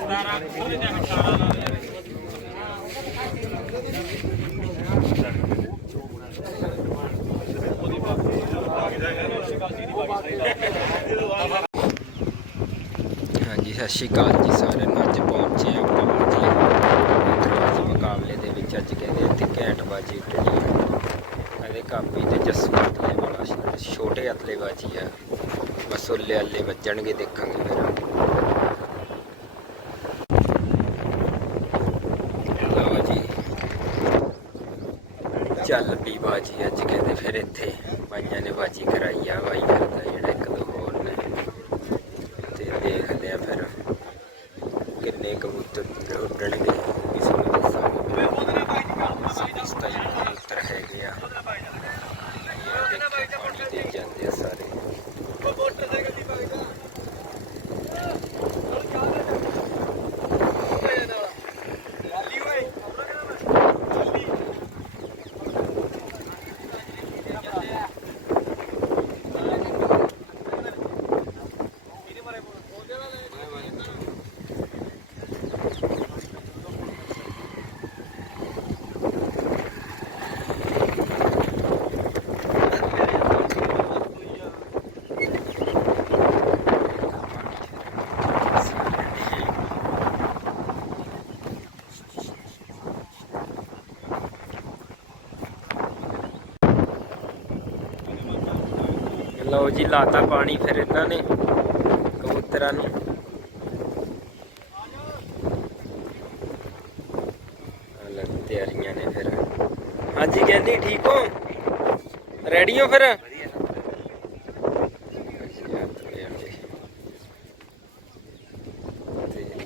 ਹਾਂਜੀ, ਸਤਿ ਸ਼੍ਰੀ ਅਕਾਲ ਜੀ ਸਾਰਿਆਂ ਨੂੰ ਅੱਜ ਪਹੁੰਚੇ ਆਪਾਂ ਜੀ ਮੁਕਾਬਲੇ ਦੇ ਵਿੱਚ। ਅੱਜ ਕਹਿੰਦੇ ਇੱਥੇ ਘੈਂਟ ਬਾਜੀ ਉੱਡਣੀ ਹੈ। ਇਹਦੇ ਕਾਪੀ ਤੇ ਜੱਸੂ ਅਤਲੇ ਵਾਲਾ ਛੋਟੇ ਅਤਲੇ ਬਾਜੀ ਆ। ਬਸ ਉੱਲੇ ਅੱਲੇ ਵੱਜਣਗੇ, ਦੇਖਾਂਗੇ ਫਿਰ ਲਓ ਜੀ ਚੱਲ ਪੀ ਬਾਜੀ ਫਿਰ ਇੱਥੇ ਬਾਈਆਂ ਨੇ ਬਾਜੀ ਕਰਾਈ ਆ, ਬਾਈ ਕਰਦਾ ਜਿਹੜਾ ਇੱਕ ਦੋ ਹੋਰ ਨੇ। ਤੇ ਦੇਖਦੇ ਆ ਫਿਰ ਕਿੰਨੇ ਕਬੂਤਰ ਉੱਡਣਗੇ ਉਹ ਵੀ ਤੁਹਾਨੂੰ ਦੱਸਾਂਗੇ ਇਸ ਟਾਈਮ ਕਬੂਤਰ ਹੈਗੇ ਆ ਇਹ ਦੇਖੋ ਪਾਣੀ ਦੇ ਜਾਂਦੇ ਆ ਸਾਰੇ ਲਓ ਜੀ, ਲਾਤਾ ਪਾਣੀ ਫਿਰ ਇਹਨਾਂ ਨੇ ਕਬੂਤਰਾਂ ਨੂੰ। ਆਹ ਤਿਆਰੀਆਂ ਨੇ ਫਿਰ। ਹਾਂਜੀ ਕਹਿੰਦੀ, ਠੀਕ ਹੋ? ਰੈਡੀ ਹੋ ਫਿਰ?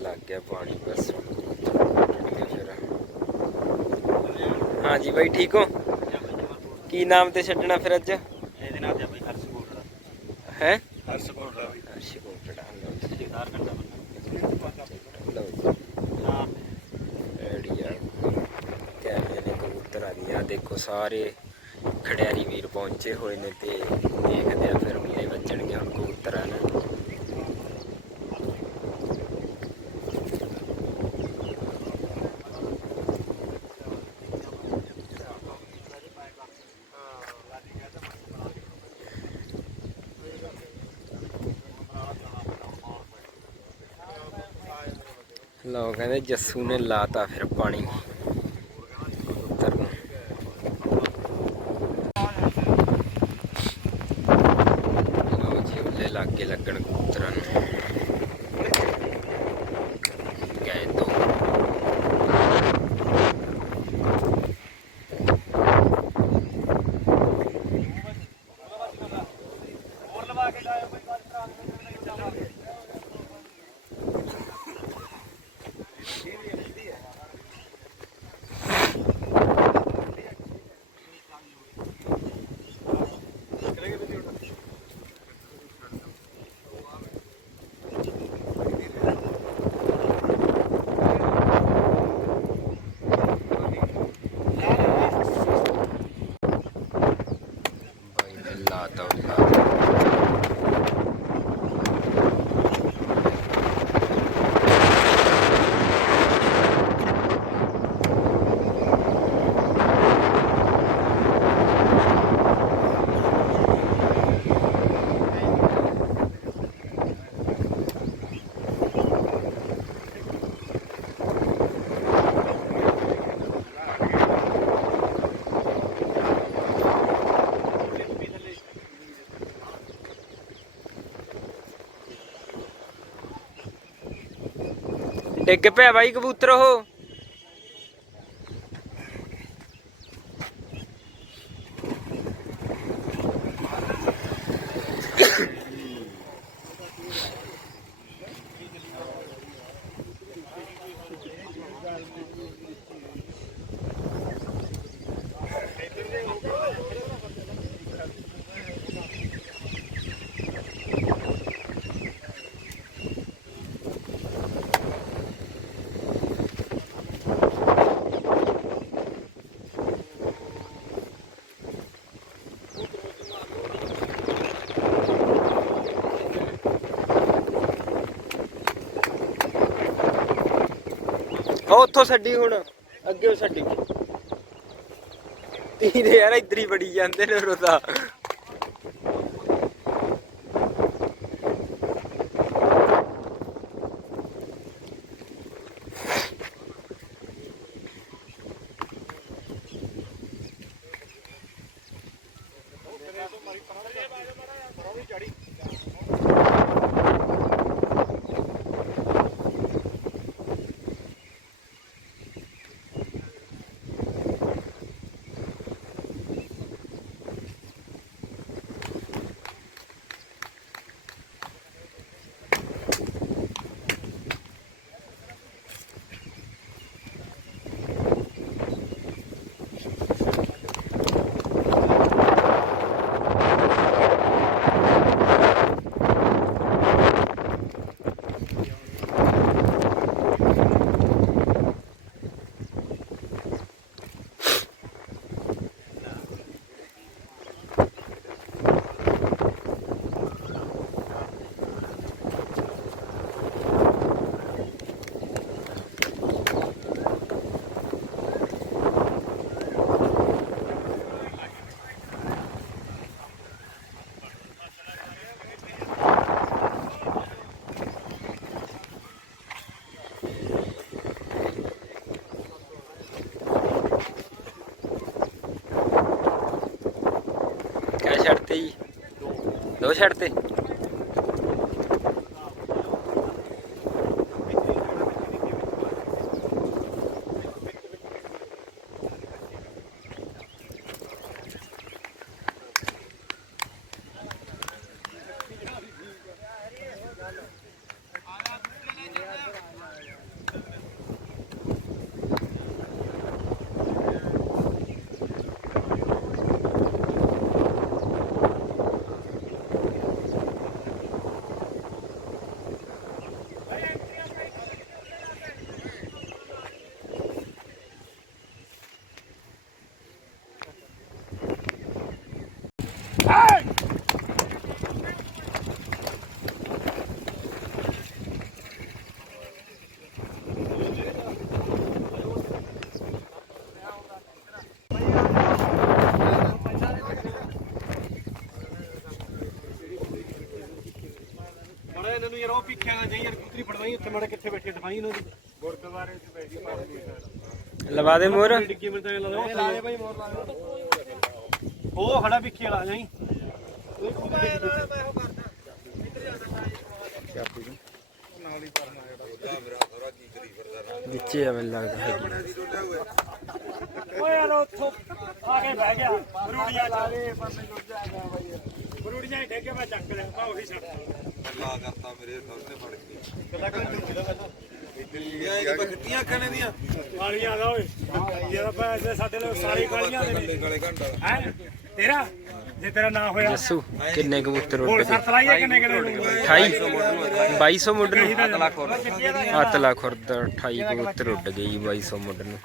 ਲੱਗ ਗਿਆ ਪਾਣੀ ਬਸ। ਫਿਰ ਹਾਂਜੀ ਬਾਈ, ਠੀਕ ਹੋ? ਕੀ ਨਾਮ ਤੇ ਛੱਡਣਾ ਫਿਰ ਅੱਜ ਇਹਦੇ ਨਾਲ ਤੇ ਬਈ ਹਰਸ ਕੋਟੜਾ ਹੈ? ਹਰਸ ਕੋਟੜਾ ਬਈ ਅਰਸ਼ੀ ਕੋਟੜਾ ਸਰਦਾਰ ਲਓ ਐੜੀਆ ਤਿਆਰੀਆਂ ਨੇ ਕਬੂਤਰਾਂ ਦੀਆਂ ਦੇਖੋ, ਸਾਰੇ ਖੜਿਆਰੀ ਵੀਰ ਪਹੁੰਚੇ ਹੋਏ ਨੇ ਤੇ ਦੇਖਦੇ ਆ ਫਿਰ ਮੇਰੇ ਵੱਜਣਗੇ ਹੁਣ ਕਬੂਤਰਾਂ ਨੂੰ। ਲਓ ਕਹਿੰਦੇ ਜੱਸੂ ਨੇ ਲਾਤਾ ਫਿਰ ਪਾਣੀ। ਡਿੱਗ ਪਿਆ ਬਾਈ ਕਬੂਤਰ ਉਹ। ਉੱਥੋਂ ਛੱਡੀ ਹੁਣ ਅੱਗੇ ਛੱਡੀ। ਤੀ ਯਾਰ ਇੱਧਰ ਹੀ ਬੜੀ ਜਾਂਦੇ ਨੇ ਰੋਦਾ ਕਿਆ ਛੱਡਤੇ ਜੀ ਦੋ ਇਹਨਾਂ ਨੂੰ ਯਾਰ ਉਹ ਪਿੱਖਿਆ ਨਾ ਜਾਈ ਯਾਰ ਕੁੱਤਰੀ ਫੜਵਾਈ ਉੱਥੇ ਮੜਾ ਕਿੱਥੇ ਬੈਠੇ ਦਵਾਈ ਇਹਨਾਂ। ਦੀ ਗੁਰਦੁਆਰੇ 'ਚ ਬੈਠੀ ਪਾਸ ਲਵਾ ਦੇ ਮੋਰ। ਡਿੱਗੀ ਮਿੰਟਾਂ ਲਾ ਲਓ। ਲਾ ਦੇ ਭਾਈ ਮੋਰ ਲਾ ਦੇ। ਉਹ ਖੜਾ ਪਿੱਖੇ ਲਾ ਜਾਈ। ਵਿੱਚੇ ਆ ਮੈਨੂੰ ਲੱਗਦਾ ਓਏ ਯਾਰ ਉੱਥੋਂ ਆ ਕੇ ਬਹਿ ਗਿਆ। ਬਰੂੜੀਆਂ ਲਾ ਦੇ ਬੰਦੇ ਨੂੰ ਜਾਗਾ ਬਾਈ। ਬਰੂੜੀਆਂ ਹੀ ਡੇਗੇ ਮੈਂ ਚੱਕ ਲਿਆ ਮੈਂ ਉਹੀ ਛੱਡ ਲਾ ਕਰਤਾ ਮੇਰੇ ਸਾਹਮਣੇ ਫੜ ਕੇ। ਕੱਲਾ ਕਰ ਚੁੱਕੀ ਦਾ ਮੈਂ ਇਹ ਇੱਕ ਬੱਕਟੀਆਂ ਖਾਣੇ ਦੀਆਂ ਕਾਲੀਆਂ ਦਾ ਓਏ। ਜਿਹੜਾ ਪੈਸੇ ਸਾਡੇ ਲੋਕ ਸਾਰੇ ਕਾਲੀਆਂ ਦੇ ਨੇ ਗਲੇ ਘੰਟਾ ਹੈ? ਤੇਰਾ? ਜੇ ਤੇਰਾ ਨਾਂ ਹੋਇਆ। ਜੱਸੂ ਕਿੰਨੇ ਕਬੂਤਰ ਹੋਰ ਉੱਡ ਗਏ ਸੱਤ ਲਾਈਏ ਕਿੰਨੇ ਕਿੰਨੇ ਨੂੰ? 28 2200 ਮੁੱਢ ਨੂੰ 7 ਲੱਖ ਹੋਰ। ਅਤਲਾ ਖੁਰਦ 28 ਕਬੂਤਰ ਉੱਡ ਗਏ ਜੀ 2200 ਮੁੱਢ ਨੂੰ।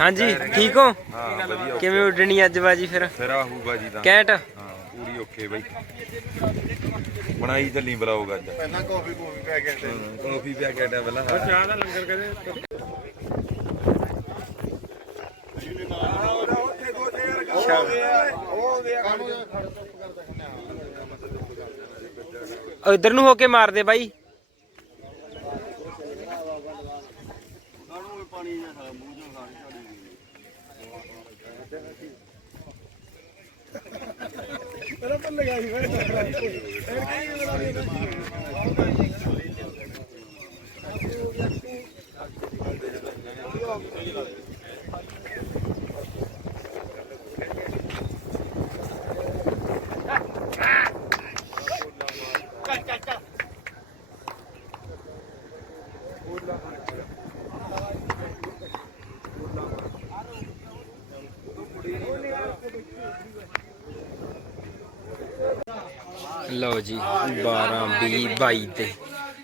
ਹਾਂਜੀ ਠੀਕ ਹੋ? ਕਿਵੇਂ ਉੱਡਣੀ ਅੱਜ ਬਾਜੀ ਫਿਰ? ਸਿਰਾ ਹੋਊਗਾ ਜੀ ਤਾਂ। ਕੈਂਟ? ਹਾਂ ਪੂਰੀ ਓਕੇ ਬਾਈ। ਬਣਾਈ ਚੱਲੀ ਬਲਾਉਗਾ ਅੱਜ। ਪਹਿਲਾਂ ਕਾਫੀ ਕੋਫੀ ਪੈ ਗਿਆ ਤੇ ਕਾਫੀ ਪੈ ਗਿਆ ਟਾ ਪਹਿਲਾਂ ਚਾਹ ਦਾ ਲੰਗਰ ਕਦੇ ਇਧਰ ਨੂੰ ਹੋ ਕੇ ਮਾਰਦੇ ਬਾਈ। ਮਾਰ ਦੇ ਬਾਈ ਲਓ ਜੀ 12 20 22 ਤੇ।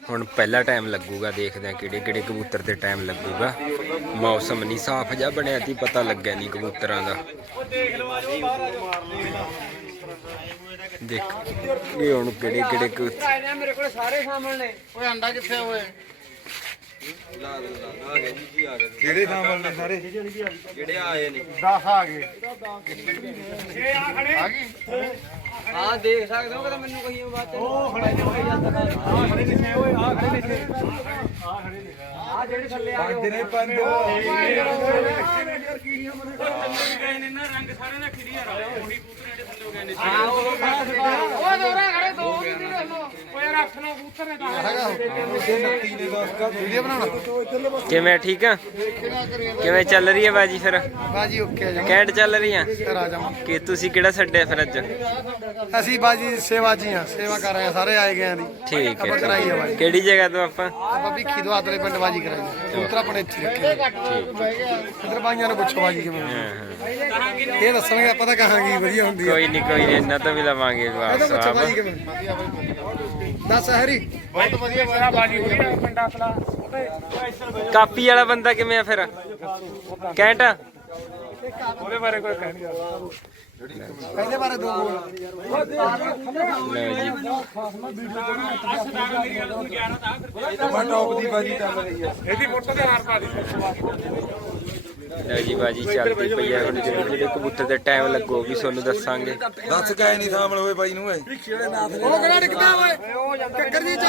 ਹੁਣ ਪਹਿਲਾ ਟਾਈਮ ਲੱਗੂਗਾ ਦੇਖਦੇ ਆ ਕਿਹੜੇ ਕਿਹੜੇ ਕਬੂਤਰ ਤੇ ਟਾਈਮ ਲੱਗੂਗਾ। ਮੌਸਮ ਨਹੀਂ ਸਾਫ਼ ਜਿਹਾ ਬਣਿਆ ਤੀ ਪਤਾ ਲੱਗਿਆ ਨਹੀਂ ਕਬੂਤਰਾਂ ਦਾ। ਦੇਖ ਇਹ ਹੁਣ ਕਿਹੜੇ ਕਿਹੜੇ ਕੁ ਮੇਰੇ ਕੋਲ ਸਾਰੇ ਸ਼ਾਮਲ ਨੇ ਓਏ ਅੰਡਾ ਕਿੱਥੇ ਓਏ ਕਿਹੜੇ ਨੇ ਸਾਰੇ? ਜਿਹੜੇ ਆਏ ਨੇ। 10 ਆ ਗਏ। ਇਹ ਆ ਖੜੇ। ਆ ਗਈ? ਹਾਂ ਦੇਖ ਸਕਦੇ ਹੋ ਕਿ ਮੈਨੂੰ ਕਹੀਓ ਬਾਤ ਤੇ ਉਹ ਖੜੇ ਨੇ ਓਏ ਆ ਖੜੇ ਨੇ। ਓਏ ਆ ਖੜੇ ਨੇ ਆ ਖੜੇ ਨੇ। ਆ ਜਿਹੜੇ ਥੱਲੇ ਆ ਪੰਜ। ਨੇ। ਪੰਜ ਗਏ ਨੇ ਨਾ ਰੰਗ ਸਾਰੇ ਦਾ ਕਲੀਅਰ ਆ ਉਹੀ ਕੂਤਰੇ ਉਹ ਦੋਰਾ ਖੜੇ ਦੋ ਵੀ ਲੋ ਯਾਰ ਅੱਠ ਨੌ ਨੇ ਵੀਡੀਓ ਬਣਾਉਣਾ ਕਿਵੇਂ ਠੀਕ ਆ? ਕਿਵੇਂ ਚੱਲ ਰਹੀ ਹੈ ਬਾਜੀ ਫਿਰ? ਬਾਜੀ ਓਕੇ ਆ ਕੈਂਟ ਚੱਲ ਰਹੀ ਆ? ਆ ਜਾਵਾਂ। ਕਿ ਤੁਸੀਂ ਕਿਹੜਾ ਛੱਡਿਆ ਫਿਰ ਅੱਜ? ਅਸੀਂ ਬਾਜੀ ਸੇਵਾ ਜੀ ਆ ਸੇਵਾ ਕਰ ਰਹੇ ਆ ਸਾਰੇ ਆਏ ਗਏ ਆ ਦੀ ਠੀਕ ਆਪਾਂ ਕਰਾਈ ਆ ਬਾਜੀ। ਕਿਹੜੀ ਜਗ੍ਹਾ ਤੋਂ ਆਪਾਂ? ਆਪਾਂ ਭਿੱਖੀ ਦੋ ਆਦਲੇ ਪਿੰਡ ਬਾਜੀ ਕਰਾਈ ਆ। ਉਤਰਾ ਆਪਣੇ ਇੱਥੇ ਰੱਖੇ ਇਧਰ ਬਾਈਆਂ ਨੂੰ ਪੁੱਛੋ ਬਾਜੀ ਕਿਵੇਂ ਹਾਂ ਹਾਂ। ਇਹ ਦੱਸਣਗੇ ਆਪਾਂ ਤਾਂ ਕਹਾਂਗੇ ਵਧੀਆ ਹੁੰਦੀ ਆ। ਕੋਈ ਨਹੀਂ ਕੋਈ ਨਹੀਂ ਇਹਨਾਂ ਤੋਂ ਵੀ ਲਵਾਂਗੇ ਇਹ ਤਾਂ ਪੁੱਛੋ ਕਿਵੇਂ? ਦੱਸ ਹਰੀ। ਬਹੁਤ ਵਧੀਆ ਤੇਰਾ ਬਾਜੀ ਹੋਈ ਆ ਪਿੰਡਾ ਤਲਾ ਕਾਪੀ ਵਾਲਾ ਬੰਦਾ ਕਿਵੇਂ ਆ ਫਿਰ? ਕੈਂਟ। ਉਹਦੇ ਬਾਰੇ ਕੋਈ ਕਹਿ ਨਹੀਂ ਸਕਦਾ। ਪਹਿਲੇ ਬਾਰੇ ਦੋ ਬੋਲ। ਲਓ ਜੀ। ਮੈਂ ਟੌਪ ਦੀ ਬਾਜੀ ਚੱਲ ਰਹੀ ਹੈ ਇਹਦੀ ਫੋਟੋ ਤੇ ਹਾਰ ਪਾ ਦੀ ਲਓ ਜੀ ਬਾਜੀ ਚੱਲਦੀ ਪਈ ਆ ਹੁਣ ਜਿਹੜੇ ਜਿਹੜੇ ਕਬੂਤਰ ਦੇ ਟਾਈਮ ਲੱਗੋ ਉਹ ਵੀ ਤੁਹਾਨੂੰ ਦੱਸਾਂਗੇ। ਦੱਸ ਕਾਇ ਨਹੀਂ ਸ਼ਾਮਲ ਹੋਏ ਬਾਈ ਨੂੰ ਏ ਉਹ ਕਿਹੜਾ ਡਿੱਗਦਾ ਓਏ? ਟੱਕਰ ਦੀ ਚ।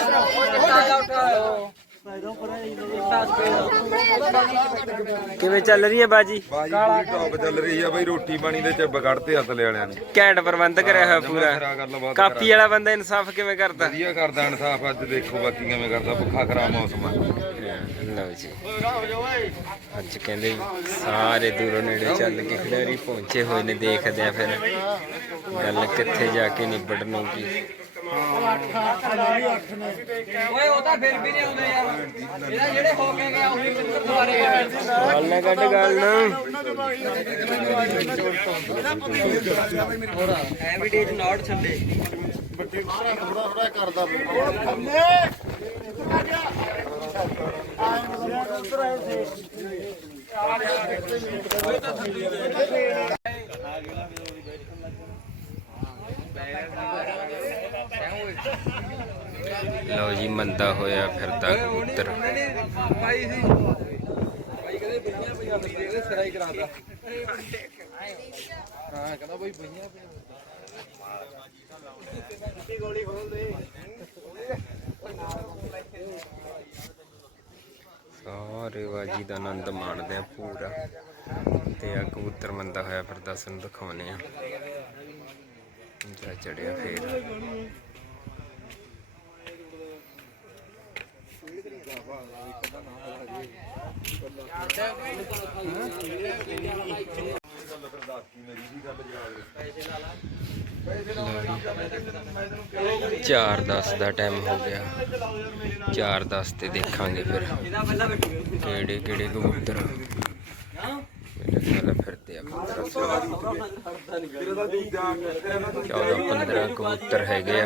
ਕਿਵੇਂ ਚੱਲ ਰਹੀ ਹੈ ਬਾਜੀ? ਬਾਜੀ ਪੂਰੀ ਟੌਪ ਚੱਲ ਰਹੀ ਆ ਬਾਈ ਰੋਟੀ ਪਾਣੀ ਦੇ ਚੱਬ ਕੱਢਤੇ ਹੱਥ ਵਾਲਿਆਂ ਨੇ। ਘੈਂਟ ਪ੍ਰਬੰਧ ਕਰਿਆ ਹੋਇਆ ਪੂਰਾ। ਕਾਪੀ ਵਾਲਾ ਬੰਦਾ ਇਨਸਾਫ ਕਿਵੇਂ ਕਰਦਾ? ਵਧੀਆ ਕਰਦਾ ਇਨਸਾਫ ਅੱਜ ਦੇਖੋ ਬਾਕੀ ਕਿਵੇਂ ਕਰਦਾ ਭੁੱਖਾ ਖਰਾਬ ਮੌਸਮ ਆ। ਲਓ ਜੀ। ਅੱਜ ਕਹਿੰਦੇ ਸਾਰੇ ਦੂਰੋਂ ਨੇੜੇ ਚੱਲ ਕੇ ਖਿਡਾਰੀ ਪਹੁੰਚੇ ਹੋਏ ਨੇ ਦੇਖਦੇ ਆ ਫਿਰ ਗੱਲ ਕਿੱਥੇ ਜਾ ਕੇ ਨਿਬੜਨੂਗੀ। ਓਏ ਉਹ ਤਾਂ ਫਿਰ ਵੀ ਨਹੀਂ ਆਉਂਦੇ ਯਾਰ। ਇਹਦਾ ਜਿਹੜੇ ਹੋ ਕੇ ਗਿਆ ਉਹੀ ਕਿੱਧਰ ਦੁਆਰੇ ਗੱਲ ਨਾ ਕੱਢ ਗੱਲ ਨਾ। ਐਵੀਡੇਜ ਨਾਟ ਛੱਡੇ ਲਓ ਜੀ ਮੰਦਾ ਹੋਇਆ ਫਿਰਦਾ ਕਬੂਤਰ ਬਾਈ ਸੀ ਬਾਈ ਕਹਿੰਦੇ ਲਓ ਜੀ ਦੇ ਹੋਇਆ ਫਿਰਦਾ ਕਬੂਤਰ। ਹਾਂ ਕਹਿੰਦਾ ਬਾਈ ਬਈਆਂ ਸਾਰੇ ਬਾਜੀ ਦਾ ਆਨੰਦ ਮਾਣਦੇ ਆ ਪੂਰਾ। ਤੇ ਆ ਕਬੂਤਰ ਮੰਦਾ ਹੋਇਆ ਫਿਰ ਦੱਸ ਦਿਖਾਉਨੇ ਆ। ਜਾ ਚੜਿਆ ਫੇਰ। ਚਾਰ 10 ਦਾ ਟਾਈਮ ਹੋ ਗਿਆ। 4 10 ਤੇ ਦੇਖਾਂਗੇ ਫਿਰ ਕਿਹੜੇ ਕਿਹੜੇ ਕਬੂਤਰ ਮੇਰੇ ਖਿਆਲ ਨਾਲ ਫਿਰਦੇ ਆ 14 15 ਕਬੂਤਰ ਹੈਗੇ ਆ।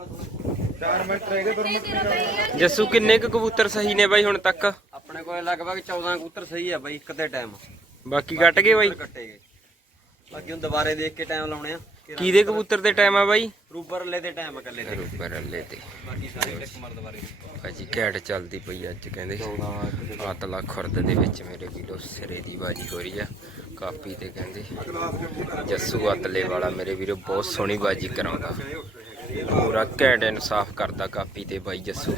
4 ਮਿੰਟ ਰਹਿ ਗਏ ਤੁਰਨ ਜੱਸੂ ਕਿੰਨੇ ਕੁ ਕਬੂਤਰ ਸਹੀ ਨੇ ਬਾਈ ਹੁਣ ਤੱਕ? ਆਪਣੇ ਕੋਲ ਲਗਭਗ 14 ਕਬੂਤਰ ਸਹੀ ਆ ਬਾਈ ਇੱਕ ਤੇ ਟਾਈਮ ਬਾਕੀ ਕੱਟ ਗਏ ਬਾਈ? ਕੱਟੇ ਗਏ। ਬਾਕੀ ਹੁਣ ਦੁਬਾਰੇ ਦੇਖ ਕੇ ਟਾਈਮ ਲਾਉਣੇ ਆ। ਕਿਹਦੇ ਕਬੂਤਰ ਦੇ ਟਾਈਮ ਆ ਬਾਈ? ਰੂਪਰ ਲੈ ਦੇ ਟਾਈਮ ਇਕੱਲੇ ਦੇ। ਰੂਪਰ ਅੱਲੇ ਤੇ ਬਾਕੀ ਸਾਰੇ ਕਲਿੱਕ ਮਾਰ ਦੁਬਾਰੇ ਭਾਜੀ ਘੈਂਟ ਚੱਲਦੀ ਪਈ ਅੱਜ ਕਹਿੰਦੇ। ਆਤਲਾ ਖੁਰਦ ਦੇ ਵਿੱਚ ਮੇਰੇ ਵੀਰੋ ਸਿਰੇ ਦੀ ਬਾਜੀ ਹੋ ਰਹੀ ਆ। ਕਾਪੀ ਤੇ ਕਹਿੰਦੇ ਜੱਸੂ ਆਤਲੇ ਵਾਲਾ ਮੇਰੇ ਵੀਰੋ ਬਹੁਤ ਸੋਹਣੀ ਬਾਜੀ ਕਰਾਉਂਦਾ। ਪੂਰਾ ਘੈਂਟ ਇਨਸਾਫ ਕਰਦਾ ਕਾਪੀ ਤੇ ਬਾਈ ਜੱਸੂ।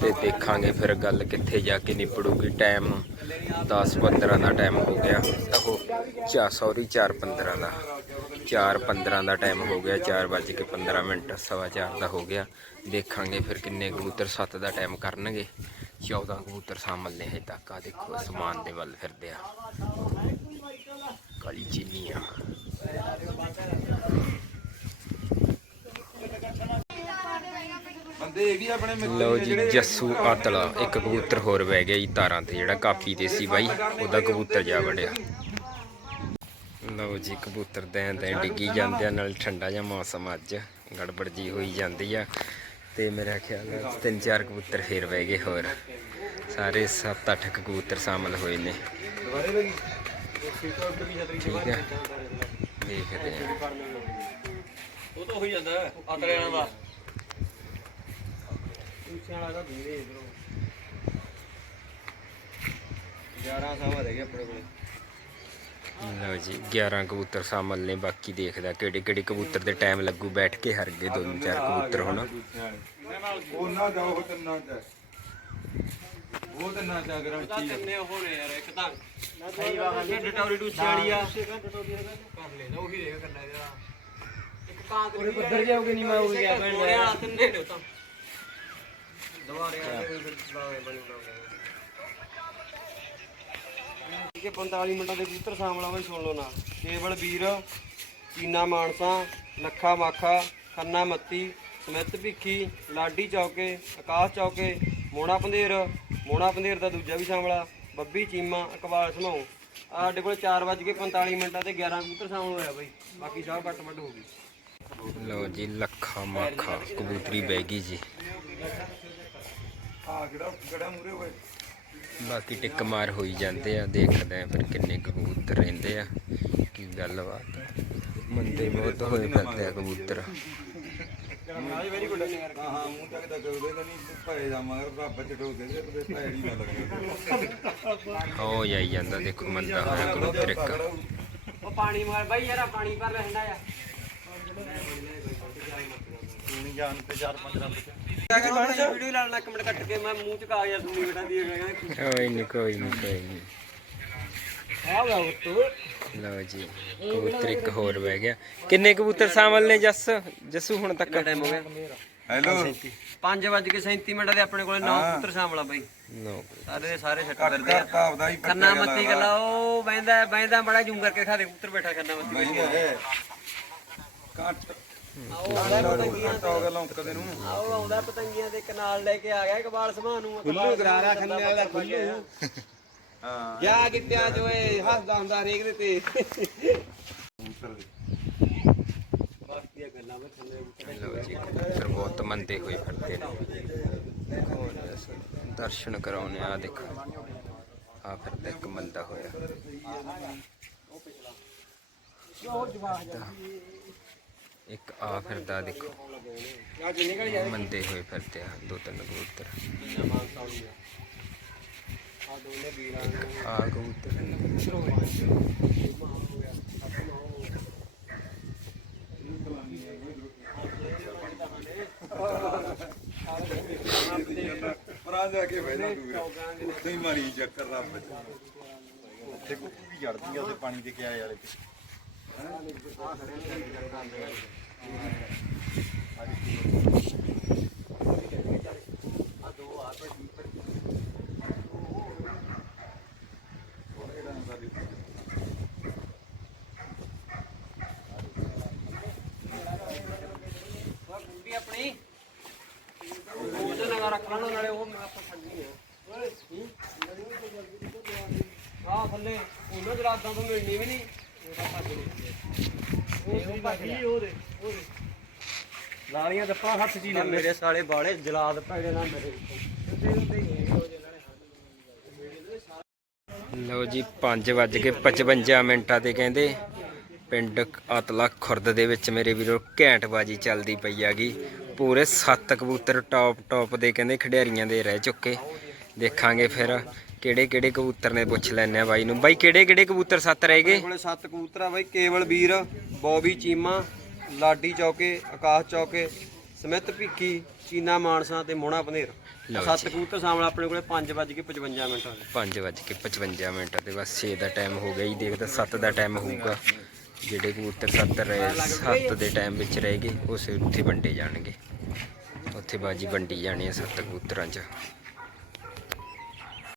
ਤੇ ਦੇਖਾਂਗੇ ਫਿਰ ਗੱਲ ਕਿੱਥੇ ਜਾ ਕੇ ਨਿਪੜੂਗੀ। ਟਾਈਮ 10 15 ਦਾ ਟਾਈਮ ਹੋ ਗਿਆ। ਉਹ ਚਾ ਸੌਰੀ 4 15 ਦਾ। 4 15 ਦਾ ਟਾਈਮ ਹੋ ਗਿਆ। 4 ਵੱਜ ਕੇ 15 ਮਿੰਟ, ਸਵਾ 4 ਦਾ ਹੋ ਗਿਆ। ਦੇਖਾਂਗੇ ਫਿਰ ਕਿੰਨੇ ਕਬੂਤਰ 7 ਦਾ ਟਾਈਮ ਕਰਨਗੇ। 14 ਕਬੂਤਰ ਸਾਹਮਣੇ ਨੇ ਹਜੇ ਤੱਕ। ਆ ਦੇਖੋ ਸਮਾਨ ਦੇ ਵੱਲ ਫਿਰਦੇ ਆ। ਕਾਲੀ ਚੀਨੀ ਆ ਬੰਦੇ ਇਹ ਵੀ ਆਪਣੇ ਲਓ ਜੀ ਜੱਸੂ ਆਤਲਾ ਇੱਕ ਕਬੂਤਰ ਹੋਰ ਬਹਿ ਗਿਆ ਜੀ ਤਾਰਾਂ ਤੇ ਜਿਹੜਾ ਕਾਪੀ ਤੇ ਸੀ ਬਾਈ ਉਹਦਾ ਕਬੂਤਰ ਜਾ ਵੜਿਆ। ਲਓ ਜੀ ਕਬੂਤਰ ਦੈਂ ਦੈਂ ਡਿੱਗੀ ਜਾਂਦੇ ਆ ਨਾਲ ਠੰਡਾ ਜਿਹਾ ਮੌਸਮ ਅੱਜ ਗੜਬੜ ਜੀ ਹੋਈ ਜਾਂਦੀ ਆ। ਤੇ ਮੇਰਾ ਖਿਆਲ ਹੈ ਤਿੰਨ ਚਾਰ ਕਬੂਤਰ ਫੇਰ ਬਹਿ ਗਏ ਹੋਰ। ਸਾਰੇ 7-8 ਕਬੂਤਰ ਸ਼ਾਮਲ ਹੋਏ ਨੇ। ਠੀਕ ਹੈ ਦੇਖਦੇ ਆ। ਉਹ ਤਾਂ ਹੋਈ ਜਾਂਦਾ ਆਤਰਿਆਂ ਦਾ ਲਓ ਜੀ 11 ਕਬੂਤਰ ਸ਼ਾਮਲ ਨੇ ਬਾਕੀ ਦੇਖਦਾ ਕਿਹੜੇ ਕਿਹੜੇ ਕਬੂਤਰ ਦੇ ਟਾਈਮ ਲੱਗੂ ਬੈਠ ਕੇ ਹਰ ਗਏ ਦੋ ਚਾਰ ਕਬੂਤਰ ਹੁਣ ਉਹ ਨਾ ਜਾਓ ਉਹ ਤਿੰਨਾਂ ਚ ਉਹ ਤਿੰਨਾਂ ਚ ਅਗਰ ਕੀ ਕਿੰਨੇ ਹੋ ਰਹੇ ਯਾਰ ਇੱਕ ਤਾਂ ਸਹੀ ਵਾਹ ਹੈ ਡਟੋਰੀ ਟੂ 46 ਆ। ਕਰ ਲੈ ਉਹੀ ਦੇਖ ਕਰਨਾ ਇਹਦਾ। ਇੱਕ ਕਾਂ ਤੇ ਬੱਦਰ ਜਾਓਗੇ ਨਹੀਂ ਮੈਂ ਉਹ ਗਿਆ ਦਾ ਤਿੰਨੇ ਨੇ ਤਾਂ। ਦੁਬਾਰੇ ਆ ਕੇ ਫਿਰ ਬਾਵੇ ਬਣੀ ਕਿ 45 ਮਿੰਟਾਂ ਦੇ ਕਬੂਤਰ ਸਾਹਮਣਾ ਬਈ ਸੁਣ ਲਓ ਨਾ ਕੇਵਲ ਵੀਰ ਚੀਨਾ ਮਾਨਸਾ ਲੱਖਾ ਮਾਖਾ ਖੰਨਾ ਮੱਤੀ ਸਮਿਤ ਭਿੱਖੀ ਲਾਡੀ ਚੌਕੇ ਆਕਾਸ਼ ਚੌਕੇ ਮੋਣਾ ਪੰਧੇਰ। ਮੋਣਾ ਪੰਧੇਰ ਦਾ ਦੂਜਾ ਵੀ ਸਾਹਮਣਾ ਬੱਬੀ ਚੀਮਾ ਇਕਬਾਲ ਸਮਾਉ। ਆਹ ਸਾਡੇ ਕੋਲ 4:45 ਮਿੰਟਾਂ ਤੇ 11 ਕਬੂਤਰ ਸਾਹਮਣੇ ਹੋਇਆ ਬਈ। ਬਾਕੀ ਸਭ ਘੱਟ ਵੱਡ ਹੋ ਗਈ। ਲਓ ਜੀ ਲੱਖਾ ਮਾਖਾ ਕਬੂਤਰੀ ਬਹਿ ਗਈ ਜੀ। ਬਾਕੀ ਟਿੱਕ ਮਾਰ ਹੋਈ ਜਾਂਦੇ ਆ ਦੇਖਦੇ ਆ ਫਿਰ ਕਿੰਨੇ ਕਬੂਤਰ ਰਹਿੰਦੇ ਆ ਕੀ ਗੱਲਬਾਤ। ਆ। ਮੰਦੇ ਬਹੁਤ ਹੋਏ ਫਿਰਦੇ ਆ ਕਬੂਤਰ। ਹਾਂ ਤਾਂ ਨਹੀਂ ਰੱਬ ਤੇ ਨਹੀਂ ਜਾਈ ਜਾਂਦਾ ਦੇਖੋ ਮੰਦਾ ਹੋਇਆ ਕਬੂਤਰ ਇੱਕ। ਉਹ ਪਾਣੀ ਮਾਰ ਬਈ ਯਾਰ ਪਾਣੀ ਭਰ ਲੈਂਦਾ ਆ। ਵੀਡੀਓ ਲਾ ਲੈਣਾ ਕਮੈਂਟ ਕੱਟ ਕੇ ਮੈਂ ਮੂੰਹ ਚ ਕਾਗਜ਼ ਸੁਣੀ ਬੈਠਾ ਦੀ ਹੈਗਾ ਕੋਈ ਨਹੀਂ ਕੋਈ ਨਹੀਂ ਕੋਈ ਨਹੀਂ ਆ ਗਾ ਉੱਤੋਂ ਲਓ ਜੀ ਕਬੂਤਰ ਇੱਕ ਹੋਰ ਬਹਿ ਗਿਆ। ਕਿੰਨੇ ਕਬੂਤਰ ਸ਼ਾਮਲ ਨੇ ਜੱਸ? ਜੱਸੂ ਹੁਣ ਤੱਕ। ਟਾਈਮ ਹੋ ਗਿਆ? ਹੈਲੋ। 5 ਵਜ ਕੇ 37 ਮਿੰਟ ਦੇ ਆਪਣੇ ਕੋਲੇ 9 ਪੁੱਤਰ ਸ਼ਾਮਲਾ ਬਾਈ। ਨੋ ਸਾਰੇ ਦੇ ਸਾਰੇ ਛੱਟ ਫਿਰਦੇ ਆ। ਕੰਨਾ ਮੱਤੀ ਗੱਲਾ ਉਹ ਬੈਂਦਾ ਬੈਂਦਾ ਬੜਾ ਜੂਮ ਕਰਕੇ ਖਾ ਦੇ ਪੁੱਤਰ ਬੈਠਾ ਕੰਨਾ ਮੱਤੀ ਹੈ ਕੱਟ ਕੱਟ ਹੋ ਗਿਆ ਲੌਂਕਦੇ ਨੂੰ। ਆਓ ਆਉਂਦਾ ਪਤੰਗੀਆਂ ਦੇ ਕਨਾਲ ਲੈ ਕੇ ਆ ਗਿਆ ਇਕਬਾਲ ਸਮਾ ਨੂੰ। ਖੁੱਲੂ ਗਰਾਰਾ ਖੰਨੇ ਵਾਲਾ ਖੁੱਲੂ। ਹਾਂ ਜਾ ਕਿੱਤਿਆ ਜੋ ਇਹ ਹੱਸਦਾ ਹੁੰਦਾ ਹਰੇਕ ਦੇ ਤੇ। ਲਓ ਜੀ ਕਬੂਤਰ ਬਹੁਤ ਮੰਦੇ ਹੋਏ ਫਿਰਦੇ ਨੇ। ਹੋਰ ਦੱਸੋ, ਦਰਸ਼ਨ ਕਰਾਉਣੇ ਆ ਦੇਖੋ। ਆ ਫਿਰਦਾ ਇੱਕ ਮੰਦਾ ਹੋਇਆ। ਇੱਕ ਆ ਫਿਰਦਾ ਦੇਖੋ। ਮੰਦੇ ਹੋਏ ਫਿਰਦੇ ਆ, ਦੋ ਤਿੰਨ ਕਬੂਤਰ। ਆ ਕਬੂਤਰ। ਪਰਾਂ ਜਾ ਕੇ ਬਹਿ ਤੂੰ ਉੱਥੇ ਹੀ ਮਾਰੀ ਚੱਕਰ ਰੱਬ। ਉੱਥੇ ਕੁੱਕੀ ਜੜਦੀ ਆ ਉਹਦੇ ਪਾਣੀ ਦੇ ਕਿਆਏ ਵਾਲੇ ਤੇ। ਆਪਣੀ ਉਹ ਤੇ ਲਗਾ ਰੱਖ ਲੈਣਾ ਨਾਲੇ ਉਹ ਮੈਂ ਆਪਾਂ ਛੱਡਣੀ ਆ ਆ ਥੱਲੇ ਉਹਨਾਂ ਜਰਾਦਾਂ ਤੋਂ ਮਿਲਣੀ ਵੀ ਨਹੀਂ। ਉਹਦੇ ਉਹਦੇ। ਲਾਲੀਆਂ ਦੱਪਾ ਹੱਥ ਜੀ ਨਾਲ ਮੇਰੇ ਸਾਲੇ ਬਾਲੇ ਜਲਾਦ ਭੈੜੇ ਨਾਲ ਮੇਰੇ। ਲਓ ਜੀ 5 ਵੱਜ ਕੇ 55 ਮਿੰਟਾਂ ਤੇ ਕਹਿੰਦੇ ਪਿੰਡ ਅਤਲਾ ਖੁਰਦ ਦੇ ਵਿੱਚ ਮੇਰੇ ਵੀਰੋ ਘੈਂਟ ਬਾਜੀ ਚੱਲਦੀ ਪਈ ਆਗੀ ਪੂਰੇ 7 ਕਬੂਤਰ ਟੌਪ ਟੌਪ ਦੇ ਕਹਿੰਦੇ ਖਿਡਾਰੀਆਂ ਦੇ ਰਹਿ ਚੁੱਕੇ। ਦੇਖਾਂਗੇ ਫਿਰ ਕਿਹੜੇ ਕਿਹੜੇ ਕਬੂਤਰ ਨੇ ਪੁੱਛ ਲੈਣੇ ਆ ਬਾਈ ਨੂੰ। ਬਾਈ ਕਿਹੜੇ ਕਿਹੜੇ ਕਬੂਤਰ ਸੱਤ ਰਹਿ ਗਏ? ਕੋਲੇ ਸੱਤ ਕਬੂਤਰ ਆ ਬਾਈ ਕੇਵਲ ਵੀਰ ਬੌਬੀ ਚੀਮਾ ਲਾਡੀ ਚੌਕੇ ਆਕਾਸ਼ ਚੌਕੇ ਸਮਿਤ ਭਿੱਖੀ ਚੀਨਾ ਮਾਨਸਾ ਤੇ ਮੋਣਾ ਲਓ ਸੱਤ। ਕਬੂਤਰ ਸਾਹਮਣੇ ਆਪਣੇ ਕੋਲੇ 5:55 ਮਿੰਟਾਂ ਦੇ 5 ਵੱਜ ਕੇ 55 ਮਿੰਟ ਤੇ ਬਸ 6 ਦਾ ਟਾਈਮ ਹੋ ਗਿਆ ਜੀ ਦੇਖਦਾ 7 ਦਾ ਟਾਈਮ ਹੋਊਗਾ। ਜਿਹੜੇ ਕਬੂਤਰ 7 ਰਹੇ 7 ਦੇ ਟਾਈਮ ਵਿੱਚ ਰਹਿ ਗਏ ਉਸੇ ਉੱਥੇ ਵੰਡੇ ਜਾਣਗੇ। ਉੱਥੇ ਬਾਜੀ ਵੰਡੀ ਜਾਣੀ ਹੈ ਸੱਤ ਕਬੂਤਰਾਂ 'ਚ।